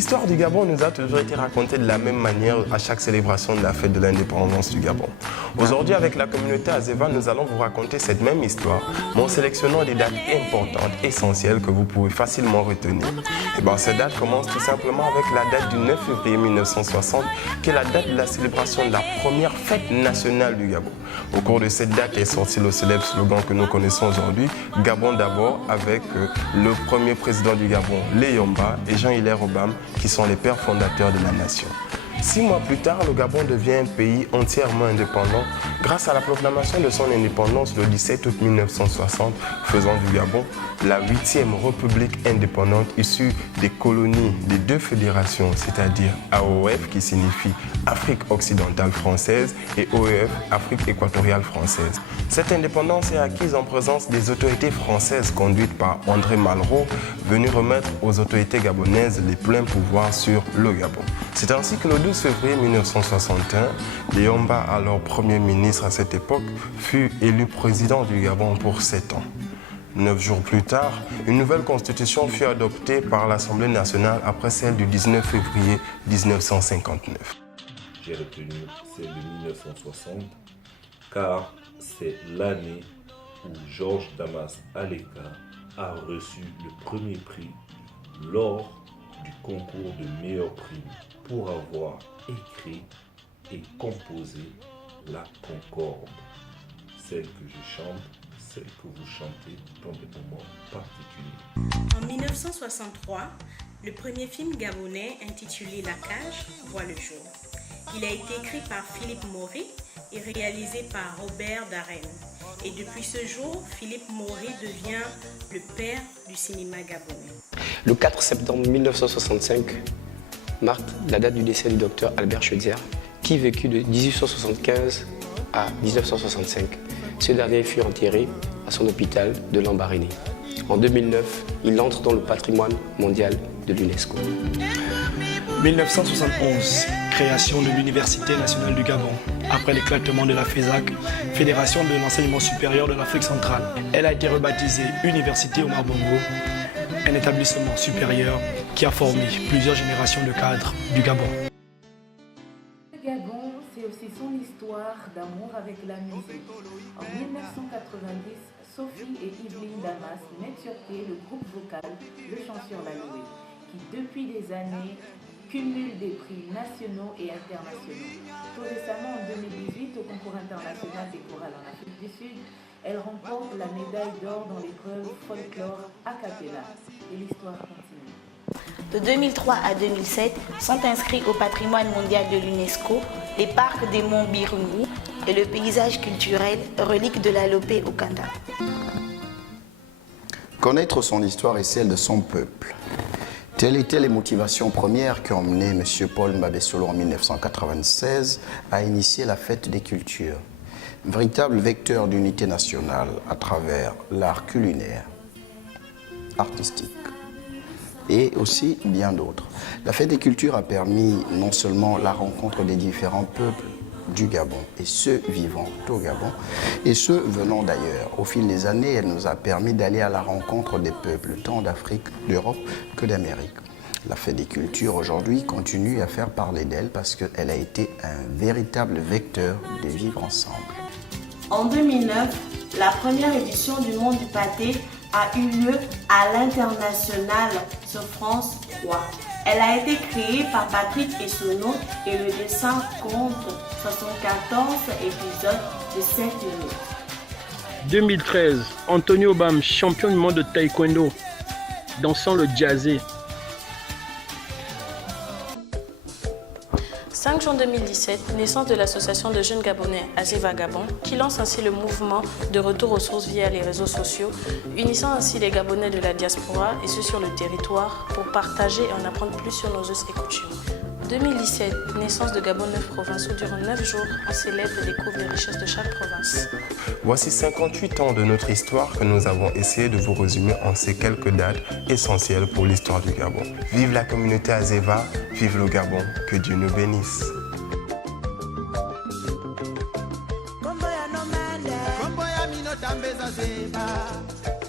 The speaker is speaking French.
L'histoire du Gabon nous a toujours été racontée de la même manière à chaque célébration de la fête de l'indépendance du Gabon. Aujourd'hui, avec la communauté Azeva, nous allons vous raconter cette même histoire, mais en sélectionnant des dates importantes, essentielles, que vous pouvez facilement retenir. Et bien, cette date commence tout simplement avec la date du 9 février 1960, qui est la date de la célébration de la première fête nationale du Gabon. Au cours de cette date est sorti le célèbre slogan que nous connaissons aujourd'hui, Gabon d'abord, avec le premier président du Gabon, Léomba, et Jean-Hilaire Obama, qui sont les pères fondateurs de la nation. 6 mois plus tard, le Gabon devient un pays entièrement indépendant grâce à la proclamation de son indépendance le 17 août 1960, faisant du Gabon la 8e république indépendante issue des colonies des deux fédérations, c'est-à-dire AOF qui signifie Afrique occidentale française et OEF, Afrique équatoriale française. Cette indépendance est acquise en présence des autorités françaises conduites par André Malraux, venu remettre aux autorités gabonaises les pleins pouvoirs sur le Gabon. C'est ainsi que le 12 février 1961, Léomba, alors Premier ministre à cette époque, fut élu président du Gabon pour 7 ans. 9 jours plus tard, une nouvelle constitution fut adoptée par l'Assemblée nationale après celle du 19 février 1959. J'ai retenu celle de 1960 car c'est l'année où Georges Damas Aleka a reçu le premier prix lors du concours de meilleur prix pour avoir écrit et composé la Concorde, celle que je chante, celle que vous chantez dans des moments particuliers. En 1963, le premier film gabonais intitulé La Cage voit le jour. Il a été écrit par Philippe Maury et réalisé par Robert Darren. Et depuis ce jour, Philippe Maury devient le père du cinéma gabonais. Le 4 septembre 1965 marque la date du décès du docteur Albert Schweitzer, qui vécut de 1875 à 1965. Ce dernier fut enterré à son hôpital de Lambaréné. En 2009, il entre dans le patrimoine mondial de l'UNESCO. 1971, création de l'Université nationale du Gabon. Après l'éclatement de la FESAC, Fédération de l'enseignement supérieur de l'Afrique centrale, elle a été rebaptisée Université Omar Bongo, un établissement supérieur qui a formé plusieurs générations de cadres du Gabon. Le Gabon, c'est aussi son histoire d'amour avec la musique. En 1990, Sophie et Yveline Damas mettent sur pied le groupe vocal Le Chant sur la Loué, qui depuis des années cumule des prix nationaux et internationaux. Tout récemment, en 2018, au concours international des chorales en Afrique du Sud, elle remporte la médaille d'or dans l'épreuve folklore a cappella. Et l'histoire continue. De 2003 à 2007 sont inscrits au patrimoine mondial de l'UNESCO les parcs des monts Birungu et le paysage culturel relique de la Lopé au Kanda. Connaître son histoire et celle de son peuple. Telles étaient les motivations premières qui ont mené M. Paul Mbabesolo en 1996 à initier la Fête des Cultures, véritable vecteur d'unité nationale à travers l'art culinaire, artistique et aussi bien d'autres. La Fête des Cultures a permis non seulement la rencontre des différents peuples du Gabon et ceux vivant au Gabon et ceux venant d'ailleurs. Au fil des années, elle nous a permis d'aller à la rencontre des peuples tant d'Afrique, d'Europe que d'Amérique. La Fête des Cultures aujourd'hui continue à faire parler d'elle parce qu'elle a été un véritable vecteur de vivre ensemble. En 2009, la première édition du Monde du Pâté a eu lieu à l'international sur France 3. Elle a été créée par Patrick Essonneau et le dessin compte 74 épisodes de 7 minutes. 2013, Antonio Bam, champion du monde de taekwondo, dansant le jazzé. 5 juin 2017, naissance de l'association de jeunes Gabonais Azeva Gabon, qui lance ainsi le mouvement de retour aux sources via les réseaux sociaux, unissant ainsi les Gabonais de la diaspora et ceux sur le territoire pour partager et en apprendre plus sur nos us et coutumes. 2017, naissance de Gabon 9 provinces où durant 9 jours, on célèbre et découvre les richesses de chaque province. Voici 58 ans de notre histoire que nous avons essayé de vous résumer en ces quelques dates essentielles pour l'histoire du Gabon. Vive la communauté Azeva, vive le Gabon, que Dieu nous bénisse. Kombo ya no mende, kombo ya mino tambeza zeba.